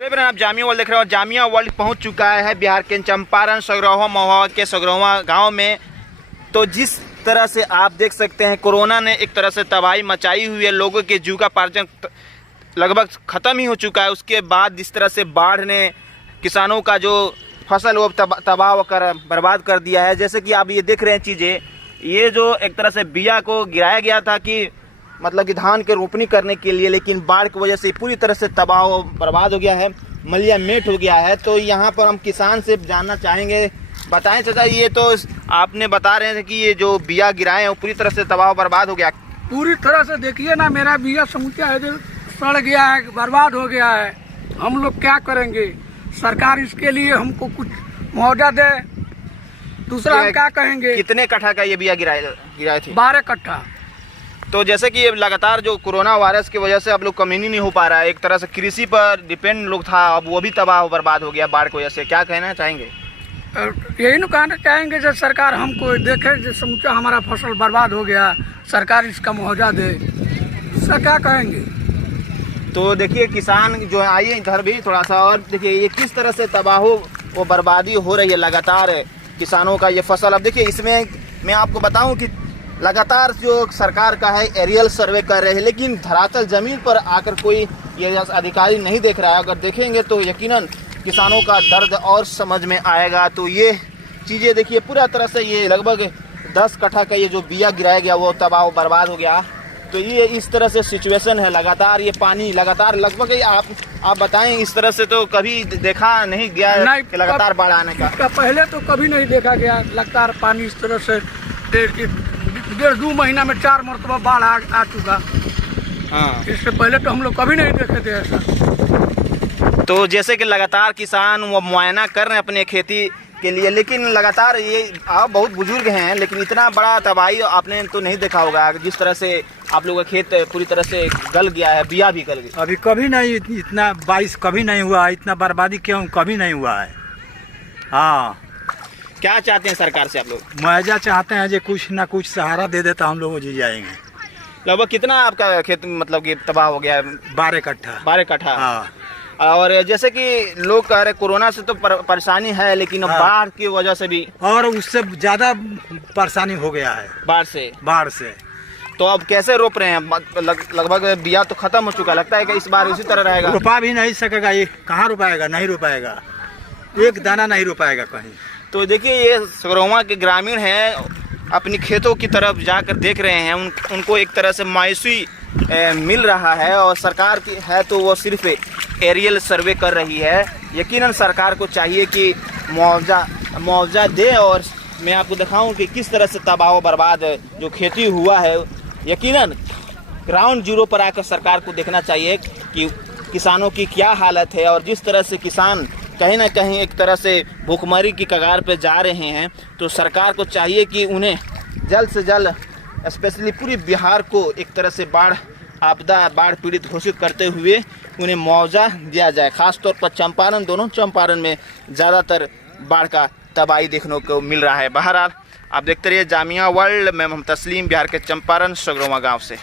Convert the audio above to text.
आप जामिया वर्ल्ड देख रहे हो। जामिया वर्ल्ड पहुंच चुका है बिहार के चंपारण सगरोहा महुआ के सगरोहा गांव में। तो जिस तरह से आप देख सकते हैं कोरोना ने एक तरह से तबाही मचाई हुई है, लोगों के जीविकोपार्जन लगभग ख़त्म ही हो चुका है। उसके बाद जिस तरह से बाढ़ ने किसानों का जो फसल वो तबाह कर बर्बाद कर दिया है। जैसे कि आप ये देख रहे हैं चीज़ें, ये जो एक तरह से बिया को गिराया गया था कि मतलब कि धान के रोपनी करने के लिए, लेकिन बाढ़ की वजह से पूरी तरह से तबाह बर्बाद हो गया है, मलिया मेट हो गया है। तो यहाँ पर हम किसान से जानना चाहेंगे, बताएं चाचा, ये तो आपने बता रहे थे कि ये जो बिया गिराए हैं वो पूरी तरह से तबाह बर्बाद हो गया। पूरी तरह से देखिए ना, मेरा बिया समूचा है जो सड़ गया है, बर्बाद हो गया है। हम लोग क्या करेंगे? सरकार इसके लिए हमको कुछ मुआवजा दे, दूसरा हम क्या कहेंगे। कितने कट्ठा का ये बिया गिराए थे? 12 कट्ठा। तो जैसे कि ये लगातार जो कोरोना वायरस की वजह से अब लोग कम्युनिटी नहीं हो पा रहा है, एक तरह से कृषि पर डिपेंड लोग था, अब वो भी तबाह बर्बाद हो गया बाढ़ की वजह से। क्या कहना चाहेंगे? यही ना कहना चाहेंगे जो सरकार हमको देखे, जो समूचा हमारा फसल बर्बाद हो गया, सरकार इसका मुआवजा दे, इसका क्या कहेंगे। तो देखिए किसान जो है, आइए इधर भी थोड़ा सा और देखिए ये किस तरह से तबाह वो बर्बादी हो रही है लगातार किसानों का ये फसल। अब देखिए इसमें मैं आपको बताऊं कि लगातार जो सरकार का है एरियल सर्वे कर रहे हैं, लेकिन धरातल ज़मीन पर आकर कोई ये अधिकारी नहीं देख रहा है। अगर देखेंगे तो यकीनन किसानों का दर्द और समझ में आएगा। तो ये चीज़ें देखिए पूरा तरह से ये लगभग 10 कट्ठा का ये जो बिया गिराया गया वो तबाह बर्बाद हो गया। तो ये इस तरह से सिचुएशन है, लगातार ये पानी लगातार लगभग आप बताएं, इस तरह से तो कभी देखा नहीं गया कि लगातार बाढ़ आने का। पहले तो कभी नहीं देखा गया लगातार पानी इस तरह से। 1.5-2 महीना में 4 मरतबा बाढ़ आ चुका। हाँ, इससे पहले तो हम लोग कभी नहीं देखे थे ऐसा। तो जैसे कि लगातार किसान वो मुआयना कर रहे हैं अपने खेती के लिए, लेकिन लगातार ये आप बहुत बुजुर्ग हैं, लेकिन इतना बड़ा तबाही आपने तो नहीं देखा होगा। जिस तरह से आप लोगों का खेत पूरी तरह से गल गया है, बिया भी गल गया। अभी कभी नहीं इतना बारिश कभी नहीं हुआ, इतना बर्बादी क्यों कभी नहीं हुआ है। हाँ, क्या चाहते हैं सरकार से आप लोग? मुआवजा चाहते हैं, जो कुछ ना कुछ सहारा दे देता हम लोग जी जाएंगे। लगभग कितना आपका खेत मतलब कि तबाह हो गया है? 12 कट्ठा। 12 कट्ठा। हाँ। और जैसे कि लोग कह रहे कोरोना से तो परेशानी है, लेकिन हाँ, बाढ़ की वजह से भी और उससे ज़्यादा परेशानी हो गया है बाढ़ से। तो अब कैसे रोप रहे हैं? लगभग बिया तो खत्म हो चुका, लगता है कि इस बार इसी तरह रहेगा। रोपा भी नहीं सकेगा, ये कहाँ रोपाएगा? नहीं रोपाएगा, एक दाना नहीं रोपाएगा कहीं। तो देखिए ये सगरोहा के ग्रामीण हैं, अपनी खेतों की तरफ जाकर देख रहे हैं, उनको एक तरह से मायूसी मिल रहा है। और सरकार की है तो वो सिर्फ एरियल सर्वे कर रही है। यकीनन सरकार को चाहिए कि मुआवजा दे। और मैं आपको दिखाऊं कि किस तरह से तबाह बर्बाद जो खेती हुआ है, यकीनन ग्राउंड जीरो पर आकर सरकार को देखना चाहिए कि किसानों की क्या हालत है। और जिस तरह से किसान कहीं ना कहीं एक तरह से भूखमरी की कगार पे जा रहे हैं, तो सरकार को चाहिए कि उन्हें जल्द से जल्द स्पेशली पूरी बिहार को एक तरह से बाढ़ पीड़ित घोषित करते हुए उन्हें मुआवजा दिया जाए। खासतौर पर चंपारण, दोनों चंपारण में ज़्यादातर बाढ़ का तबाही देखने को मिल रहा है। बहरहाल आप देखते रहिए जामिया वर्ल्ड में। हम तस्लीम, बिहार के चंपारण सगरोहा गाँव से।